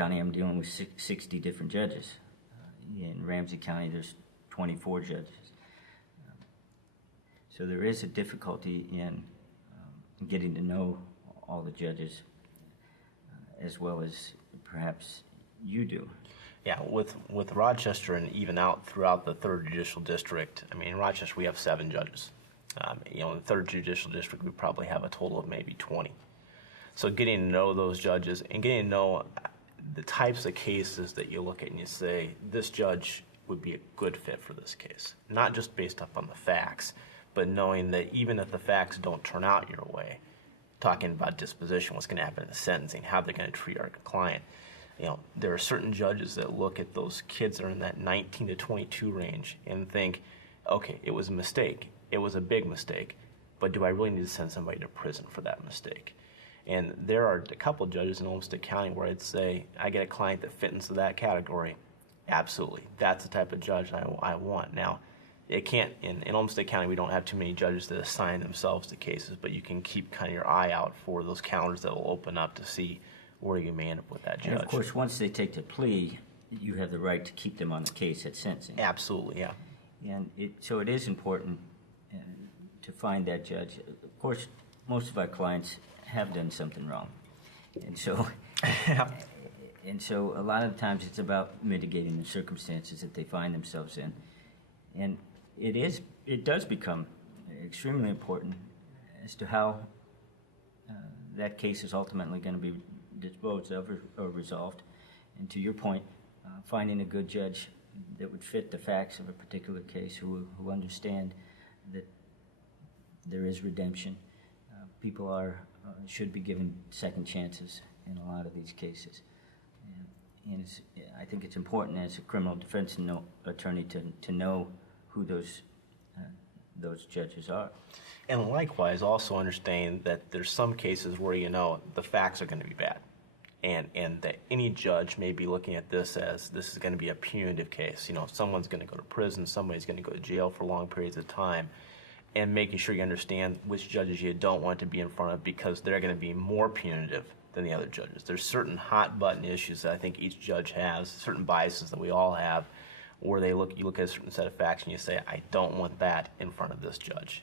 County, I'm dealing with 60 different judges. In Ramsey County, there's 24 judges. So there is a difficulty in getting to know all the judges as well as perhaps you do. Yeah, with Rochester and even out throughout the 3rd Judicial District, I mean, in Rochester we have 7 judges. In the 3rd Judicial District we probably have a total of maybe 20. So getting to know those judges and getting to know the types of cases that you look at and you say, this judge would be a good fit for this case. Not just based upon the facts, but knowing that even if the facts don't turn out your way, talking about disposition, what's going to happen in the sentencing, how they're going to treat our client. There are certain judges that look at those kids that are in that 19 to 22 range and think, okay, it was a mistake. It was a big mistake, but do I really need to send somebody to prison for that mistake? And there are a couple of judges in Olmsted County where I'd say, I get a client that fit into that category. Absolutely. That's the type of judge I want. Now, it can't, in Olmsted County, we don't have too many judges that assign themselves to cases, but you can keep kind of your eye out for those calendars that will open up to see where you may end up with that judge. And of course, once they take the plea, you have the right to keep them on the case at sentencing. Absolutely, yeah. And so it is important to find that judge. Of course, most of our clients have done something wrong. And so, and so a lot of times it's about mitigating the circumstances that they find themselves in. And it does become extremely important as to how that case is ultimately going to be disposed of or resolved. And to your point, finding a good judge that would fit the facts of a particular case, who understand that there is redemption. People should be given second chances in a lot of these cases. And I think it's important as a criminal defense attorney to know who those judges are. And likewise, also understand that there's some cases where the facts are going to be bad. And that any judge may be looking at this as this is going to be a punitive case. Someone's going to go to prison, somebody's going to go to jail for long periods of time, and making sure you understand which judges you don't want to be in front of because they're going to be more punitive than the other judges. There's certain hot button issues that I think each judge has, certain biases that we all have, where you look at a certain set of facts and you say, I don't want that in front of this judge.